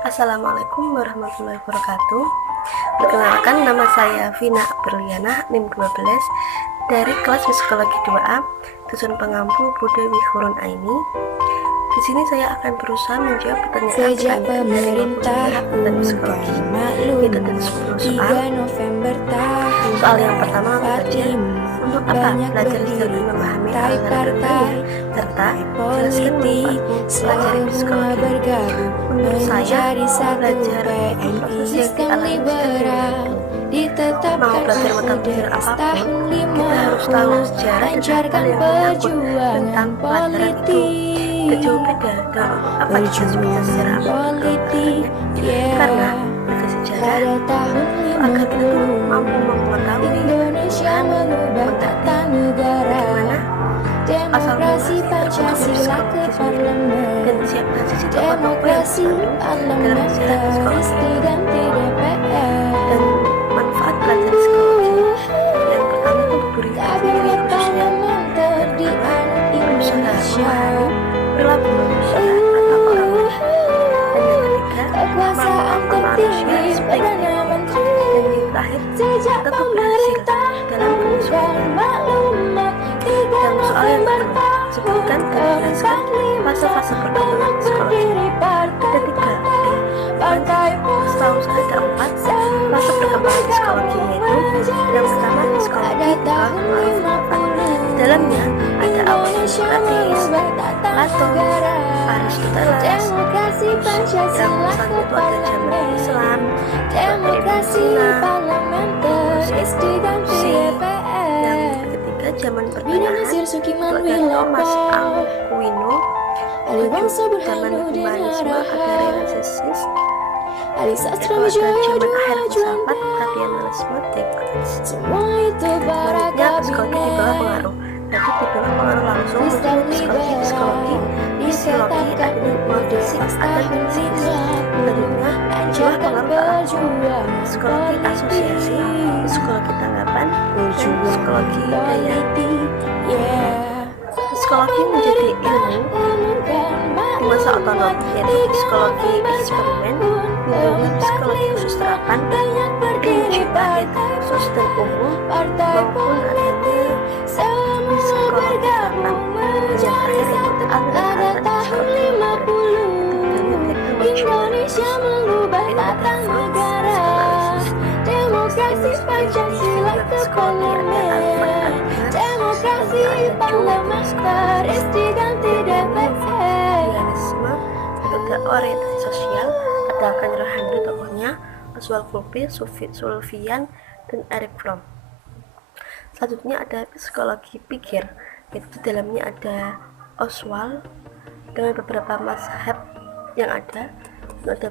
Assalamualaikum warahmatullahi wabarakatuh. Perkenalkan, nama saya Vina Berliana, NIM 12 dari kelas Psikologi 2A, Dusun Pengampu Bude Wihurun Aini. Di sini saya akan berusaha menjawab pertanyaan Sejak pemerintah dan psikologi. Itu ada 10 soal. November tahun Soal yang pertama baca, untuk apa belajar lebih memahami aliran serta jelaskan manfaat belajar psikologi. Menurut saya, belajar proses yang dialami setiap individu. Mau belajar mata pelajaran apapun, kita harus tahu sejarah dan hal yang menyangkut tentang pelajaran itu. Tidak jauh beda dengan apa kita sebutkan sejarah apapun karena belajar sejarah itu agar kita mampu mengetahui Tuhan tata negara, demokrasi Pancasila ke parlemen, dan siapkan sisi demokrasi parlementaristik dan DPR, dan manfaat belajar psikologi. Yang pertama untuk diri sendiri khususnya berusaha berlaku manusia atau orang lain. Dan yang ketiga, kekuasaan tertinggi Perdana Menteri, dan yang terakhir tetap berhasil dalam penyesuaian. Yang soal yang kedua sebutkan dan jelaskan fase-fase perkembangan psikologi. Ada 3 setahu saya ada 4 fase perkembangan psikologi, yaitu yang pertama psikologi di dalamnya ada awal Sokrates, Plato, Aristoteles. Yang selanjutnya itu ada zaman Islam, demokrasi parlementaristik dan DPR. Yang ketiga zaman pertengahan itu ada Thomas Aquino, Ali Bangsa zaman Burhanuddin humanisme ada Renaissance, Ali itu Sastra ada Wijaya zaman akhir Juanda. filsafat rasionalisme Descartes. Semua itu Selanjutnya psikologi di bawah beragam. pengaruh, jadi di bawah pengaruh langsung Kristen psikologi fisiologi ada ilmu fisik ada psikis. Selanjutnya di bawah pengaruh psikologi asosiasi, psikologi tanggapan, dan psikologi gaya. Psikologi menjadi ilmu di masa otonom, yaitu psikologi eksperimen, hubungan psikologi khusus terapan, ilmu jiwa yaitu khusus dan umum, maupun adanya psikologi tentang yang terakhir yaitu aliran-aliran psikologi Indonesia mengubah tata negara, demokrasi Pancasila ke parlemen, demokrasi parlementaristik dan DPR. Idealisme ada orientasi sosial, ada Akan Rohandi tokohnya, Oswald Colby, Sulfian, dan Eric Fromm. Selanjutnya ada psikologi pikir, yaitu di dalamnya ada Oswald dengan beberapa mazhab yang ada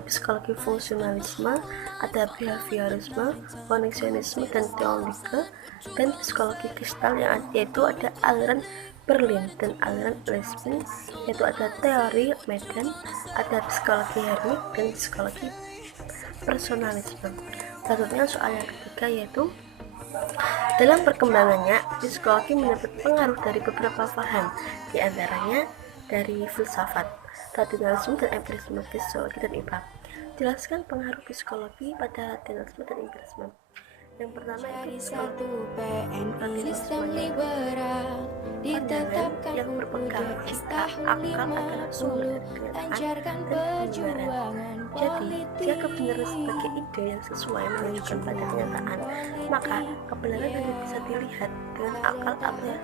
psikologi fungsionalisme, ada behaviorisme, koneksionisme, dan teologika, dan psikologi kristal yang yaitu ada aliran Berlin dan aliran Leibniz, yaitu ada teori Medan, ada psikologi Hermit, dan psikologi personalisme. Selanjutnya soal yang ketiga yaitu dalam perkembangannya psikologi mendapat pengaruh dari beberapa paham, diantaranya dari filsafat, rasionalisme, dan empirisme, fisiologi, dan IPA. Jelaskan pengaruh psikologi pada rasionalisme dan empirisme. Yang pertama itu Satu PNI Sistem Liberal ditetapkan yang berpegang jika akal adalah sumber dari kenyataan dan kebenaran. Jadi, jika kebenaran sebagai ide yang sesuai menunjukkan pada kenyataan, maka kebenaran hanya bisa dilihat dengan akal atau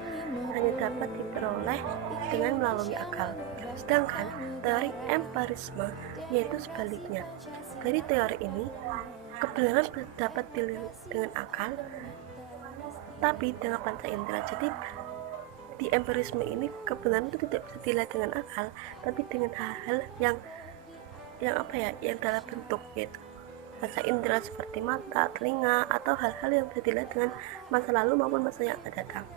hanya dapat diperoleh dengan melalui akal. Sedangkan teori empirisme yaitu sebaliknya. Dari teori ini, kebenaran dapat dilihat dengan akal, tapi dengan panca indera. Jadi di empirisme ini kebenaran itu tidak bisa dilihat dengan akal, tapi dengan hal-hal yang yang dalam bentuk, yaitu panca indera seperti mata, telinga, atau hal-hal yang bisa dilihat dengan masa lalu maupun masa yang akan datang.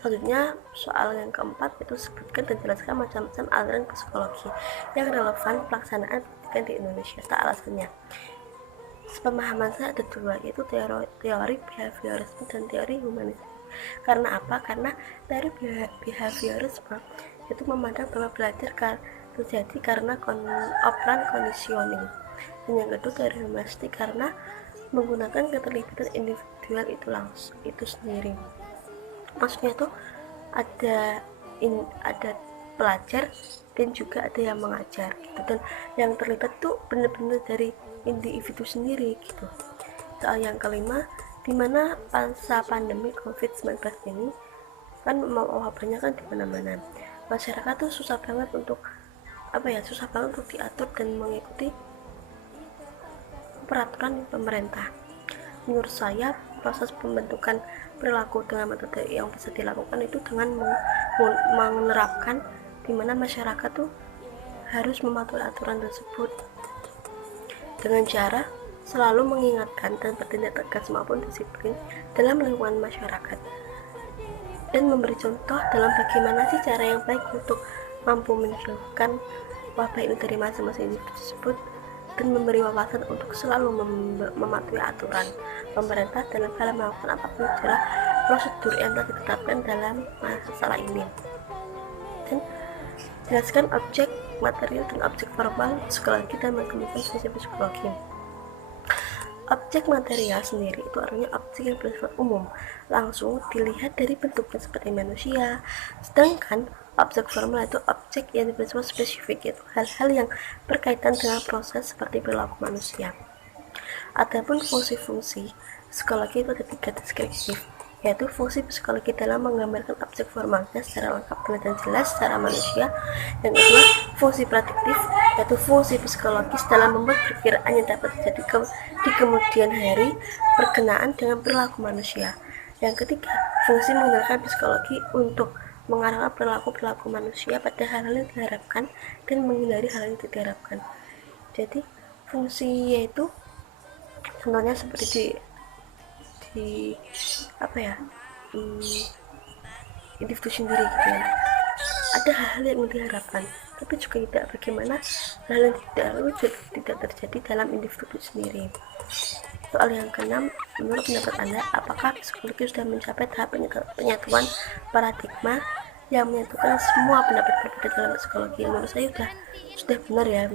Selanjutnya soal yang keempat itu sebutkan dan jelaskan macam-macam aliran psikologi yang relevan pelaksanaan pendidikan di Indonesia. Tak alasannya. Sepemahaman saya ada 2, yaitu teori behaviorisme dan teori humanisme. Karena apa? Karena teori behaviorisme itu memandang bahwa belajar terjadi karena operan conditioning. Dan yang kedua teori heuristik karena menggunakan keterlibatan individual itu sendiri. Maksudnya tuh ada pelajar dan juga ada yang mengajar gitu, dan yang terlibat tuh benar-benar dari individu sendiri gitu. Soal yang kelima, dimana masa pandemi COVID-19 ini kan wabahnya kan di mana-mana, masyarakat tuh susah banget untuk diatur dan mengikuti peraturan pemerintah. Menurut saya, proses pembentukan perilaku dengan metode yang bisa dilakukan itu dengan menerapkan di mana masyarakat tuh harus mematuhi aturan tersebut dengan cara selalu mengingatkan dan bertindak tegas maupun disiplin dalam lingkungan masyarakat, dan memberi contoh dalam bagaimana sih cara yang baik untuk mampu menjauhkan wabah ini dari masing-masing individu tersebut, dan memberi wawasan untuk selalu mematuhi aturan pemerintah dalam hal melakukan apapun secara prosedur yang telah ditetapkan dalam masalah ini. Dan jelaskan objek material dan objek formal psikologi dan mengembangkan fungsi psikologi. Objek material sendiri itu artinya objek yang bersifat umum, langsung dilihat dari bentuknya seperti manusia. Sedangkan objek formal itu objek yang bersifat spesifik, yaitu hal-hal yang berkaitan dengan proses seperti perilaku manusia. Adapun fungsi-fungsi psikologi itu ada 3 deskriptif, yaitu fungsi psikologi dalam menggambarkan objek formalnya secara lengkap dan jelas secara manusia. Yang kedua, fungsi prediktif, yaitu fungsi psikologis dalam membuat perkiraan yang dapat terjadi di kemudian hari berkenaan dengan perilaku manusia. Yang ketiga, fungsi menggunakan psikologi untuk mengarahkan perilaku manusia pada hal-hal yang diharapkan dan menghindari hal yang tidak diharapkan. Jadi fungsi yaitu contohnya seperti di individu sendiri gitu ya. Ada hal-hal yang diharapkan, tapi juga tidak bagaimana hal yang tidak terjadi dalam individu sendiri. Soal yang keenam, menurut pendapat Anda, apakah psikologi sudah mencapai tahap penyatuan paradigma yang menyatukan semua pendapat berbeda dalam psikologi? Menurut saya sudah benar ya,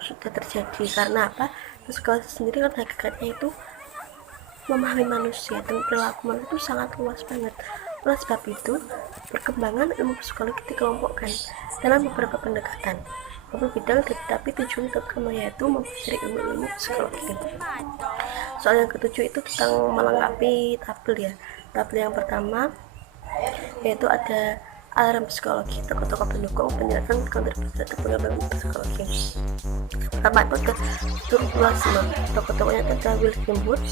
sudah terjadi. Karena apa? Psikologi sendiri kan hakikatnya itu memahami manusia dan perilaku manusia itu sangat luas banget. Oleh sebab itu, perkembangan ilmu psikologi dikelompokkan dalam beberapa pendekatan, bidang, tetapi tujuan utama yaitu mempelajari ilmu psikologi. Soal yang ketujuh itu tentang melengkapi tabel ya. Tabel yang pertama yaitu ada aliran psikologi, tokoh-tokoh pendukung, penjelasan kontribusi atau pengembangan psikologi. Pertama itu ada strukturalisme, tokoh-tokohnya itu ada William Wood.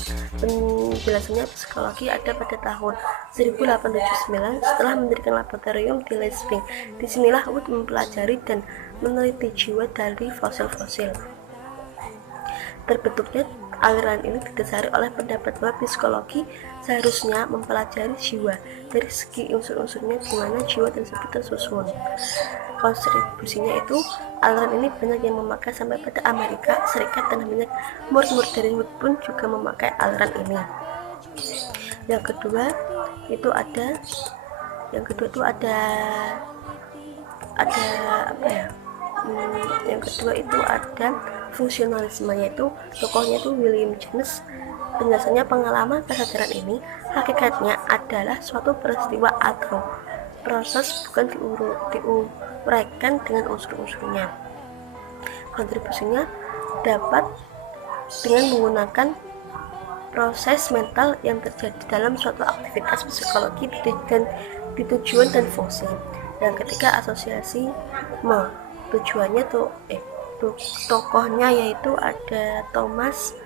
Penjelasannya psikologi ada pada tahun 1879 setelah mendirikan laboratorium di Leipzig. Disinilah Wood mempelajari dan meneliti jiwa dari fosil-fosil. Terbentuknya aliran ini didasari oleh pendapat bahwa psikologi seharusnya mempelajari jiwa dari segi unsur-unsurnya, di mana jiwa tersebut tersusun. Kontribusinya itu, aliran ini banyak yang memakai sampai pada Amerika Serikat, dan banyak murid-murid dari Wood pun juga memakai aliran ini. Yang kedua itu ada yang kedua itu ada fungsionalisme, yaitu tokohnya itu William James. Penjelasannya, pengalaman kesadaran ini hakikatnya adalah suatu peristiwa atau proses, bukan diuraikan dengan unsur-unsurnya. Kontribusinya dapat dengan menggunakan proses mental yang terjadi dalam suatu aktivitas psikologi dan di tujuan dan fungsi. Yang ketiga, asosiasi tujuannya tokohnya yaitu ada Thomas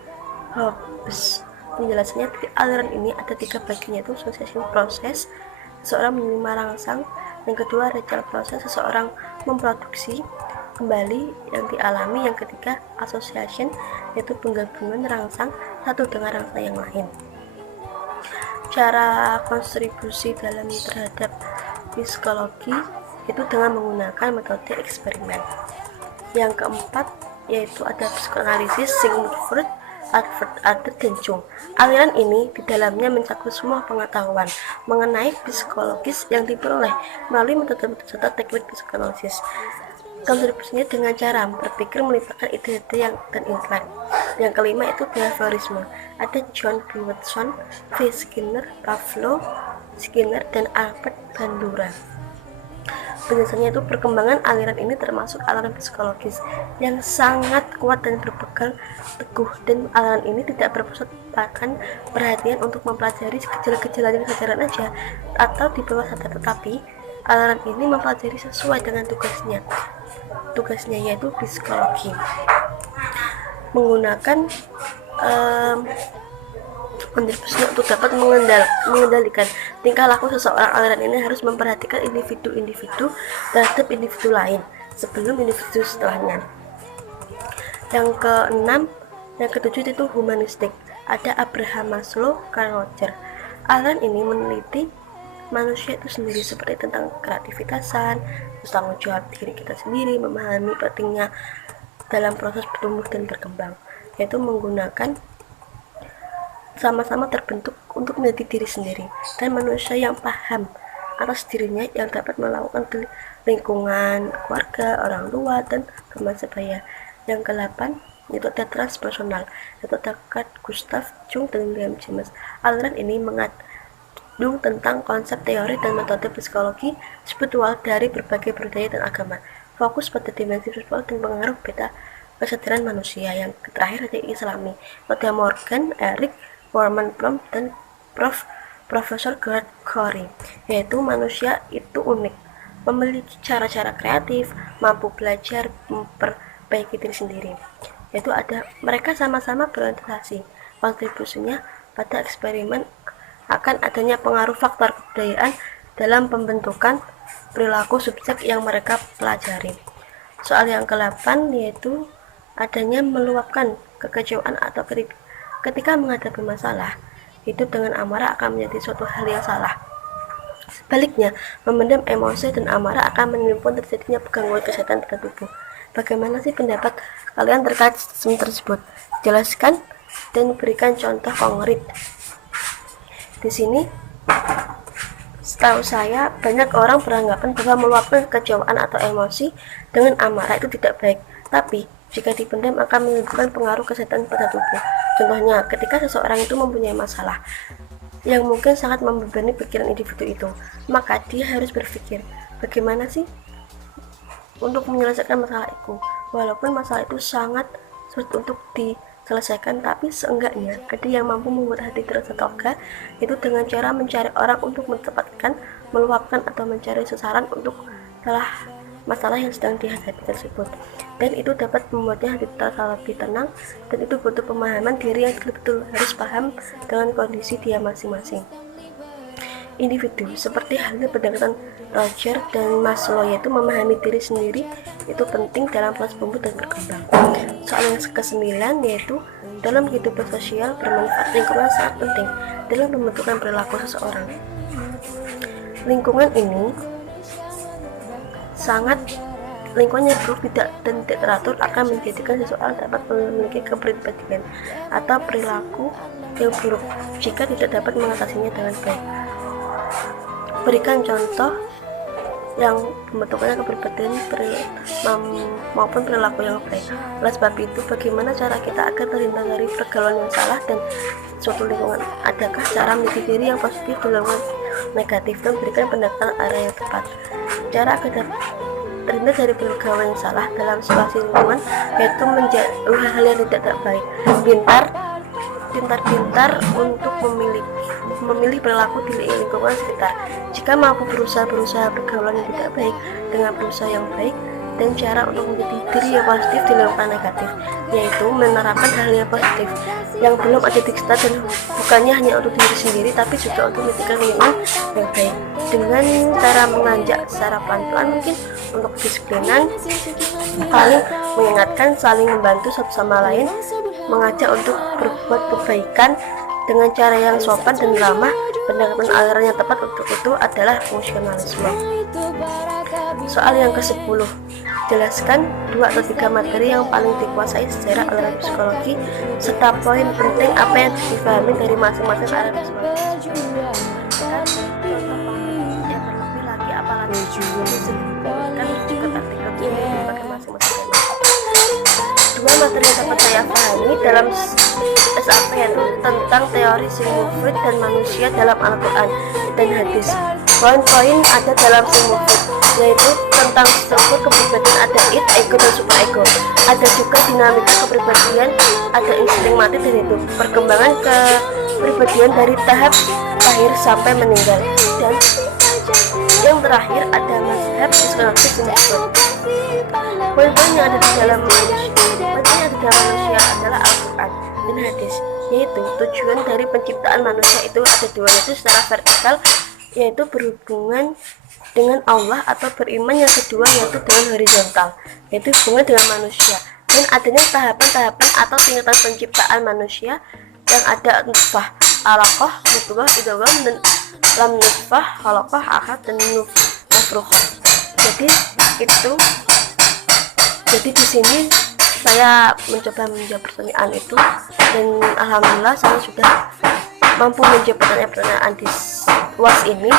Hobbes. Penjelasannya, di aliran ini ada 3 bagian, yaitu association proses, seseorang menerima rangsang. Yang kedua, ritual proses, seseorang memproduksi kembali yang dialami. Yang ketiga, association, yaitu penggabungan rangsang satu dengan rangsang yang lain. Cara kontribusi dalam terhadap psikologi itu dengan menggunakan metode eksperimen. Yang keempat yaitu ada psikoanalisis, Sigmund Freud. Albert dan Jung. Aliran ini di dalamnya mencakup semua pengetahuan mengenai psikologis yang diperoleh melalui metode-metode serta teknik psikanalisis. Kontribusinya dengan cara berpikir melibatkan ide-ide dan intelek. Yang kelima itu behaviorisme. Ada John B. Watson, V. Skinner, Pavlo Skinner, dan Albert Bandura. Penjelasannya itu perkembangan aliran ini termasuk aliran psikologis yang sangat kuat dan berpegang teguh, dan aliran ini tidak berpusat bahkan perhatian untuk mempelajari gejala-gejala kesadaran aja atau di bawah sadar, tetapi aliran ini mempelajari sesuai dengan tugasnya yaitu psikologi, menggunakan kontribusinya untuk dapat mengendalikan tingkah laku seseorang. Aliran ini harus memperhatikan individu-individu terhadap individu lain sebelum individu setelahnya. Yang keenam, yang ketujuh itu humanistik. Ada Abraham Maslow, Carl Rogers. Aliran ini meneliti manusia itu sendiri seperti tentang kreativitasan, tanggung jawab diri kita sendiri, memahami pentingnya dalam proses bertumbuh dan berkembang, yaitu menggunakan sama-sama terbentuk untuk menjadi diri sendiri dan manusia yang paham atas dirinya yang dapat melakukan di lingkungan keluarga, orang tua, dan teman sebaya. Yang ke-8 yaitu ada transpersonal, yaitu ada Carl Gustav Jung dan William James. Aliran ini mengandung tentang konsep teori dan metode psikologi spiritual dari berbagai budaya dan agama, fokus pada dimensi spiritual dan pengaruh beta kesadaran manusia. Yang terakhir ada Islami, ada Morgan, Eric Warman Plum, dan Profesor Gerard Corey, yaitu manusia itu unik, memiliki cara-cara kreatif, mampu belajar, memperbaiki diri sendiri. Yaitu ada mereka sama-sama berorientasi kontribusinya pada eksperimen akan adanya pengaruh faktor kebudayaan dalam pembentukan perilaku subjek yang mereka pelajari. Soal yang ke-8 yaitu adanya meluapkan kekecewaan atau ketika menghadapi masalah, hidup dengan amarah akan menjadi suatu hal yang salah. Sebaliknya, memendam emosi dan amarah akan menimbulkan terjadinya gangguan kesehatan pada tubuh. Bagaimana sih pendapat kalian terkait sistem tersebut? Jelaskan dan berikan contoh konkret. Di sini, setahu saya, banyak orang beranggapan bahwa meluapkan kekecewaan atau emosi dengan amarah itu tidak baik, tapi jika dipendam akan menimbulkan pengaruh kesehatan pada tubuh. Contohnya, ketika seseorang itu mempunyai masalah yang mungkin sangat membebani pikiran individu itu, maka dia harus berpikir, bagaimana sih untuk menyelesaikan masalah itu. Walaupun masalah itu sangat sulit untuk diselesaikan, tapi seenggaknya ada yang mampu membuat hati terasa lega, itu dengan cara mencari orang untuk menempatkan, meluapkan, atau mencari sasaran untuk masalah yang sedang dihadapi tersebut, dan itu dapat membuatnya hati terasa lebih tenang, dan itu butuh pemahaman diri yang betul-betul harus paham dengan kondisi dia masing-masing. Individu seperti halnya pendekatan Rogers dan Maslow, yaitu memahami diri sendiri itu penting dalam proses tumbuh dan berkembang. Soal yang ke-9 yaitu dalam kehidupan sosial bermanfaat, lingkungan sangat penting dalam pembentukan perilaku seseorang. Lingkungan yang buruk dan tidak teratur akan menjadikan seseorang dapat memiliki kepribadian atau perilaku yang buruk jika tidak dapat mengatasinya dengan baik. Berikan contoh yang pembentukannya kepribadian maupun perilaku yang baik. Oleh sebab itu, bagaimana cara kita agar terhindar dari pergaulan yang salah dan suatu lingkungan? Adakah cara menjadi diri yang positif di lingkungan negatif, dan berikan pendekatan arah yang tepat? Cara agar terhindar dari pergaulan yang salah dalam situasi lingkungan yaitu menjauhi hal yang tidak baik. Pintar-pintar untuk memilih perilaku di lingkungan sekitar. Jika mampu berusaha pergaulan yang tidak baik dengan berusaha yang baik, dan cara untuk menjadi diri yang positif di lingkungan negatif, yaitu menerapkan hal yang positif yang belum ada di kita, dan bukannya hanya untuk diri sendiri tapi juga untuk menjadikan lingkungan yang baik dengan cara mengajak secara pelan-pelan, mungkin untuk disiplinan, saling mengingatkan, saling membantu satu sama lain, mengajak untuk berbuat kebaikan dengan cara yang sopan dan ramah. Pendekatan aliran yang tepat untuk itu adalah fungsionalisme. Soal yang ke-10, jelaskan 2 atau 3 materi yang paling dikuasai sejarah oleh psikologi serta poin penting apa yang dipahami dari masing-masing area psikologi. Yang terlebih lagi apalagi disebutkan juga artikel bagi masing-masing tema. 2 materi yang dapat saya pahami dalam SAP yaitu tentang teori Sigmund Freud dan manusia dalam Al-Quran dan hadis. Poin-poin ada dalam Sigmund Freud, yaitu tentang struktur kepribadian, ada id, ego, dan superego. Ada juga dinamika kepribadian, ada insting mati dan hidup, perkembangan kepribadian dari tahap lahir sampai meninggal. Dan yang terakhir ada mazhab psikologi Sigmund Freud. Poin-poin yang ada di dalam manusia adalah Al-Quran dan hadis, yaitu tujuan dari penciptaan manusia itu ada 2, yaitu secara vertikal, yaitu berhubungan dengan Allah, atau beriman yang kedua yaitu dengan horizontal, yaitu hubungan dengan manusia, dan adanya tahapan-tahapan atau tingkatan penciptaan manusia yang ada nutfah, alaqah, mudghah, idgham, dan lam nutfah, halaqah, akad, dan mafruqah. Jadi di sini saya mencoba menjawab pertanyaan itu, dan alhamdulillah saya sudah mampu menjawab pertanyaan di UAS ini.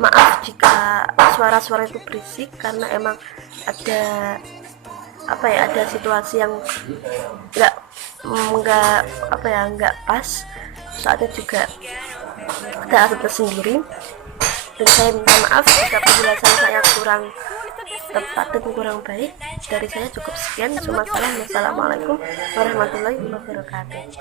Maaf jika suara-suara itu berisik karena emang ada ada situasi yang nggak pas. Saatnya juga ada aturan tersendiri, dan saya minta maaf jika penjelasan saya kurang tepat dan kurang baik. Dari saya cukup sekian. Wassalamualaikum warahmatullahi wabarakatuh.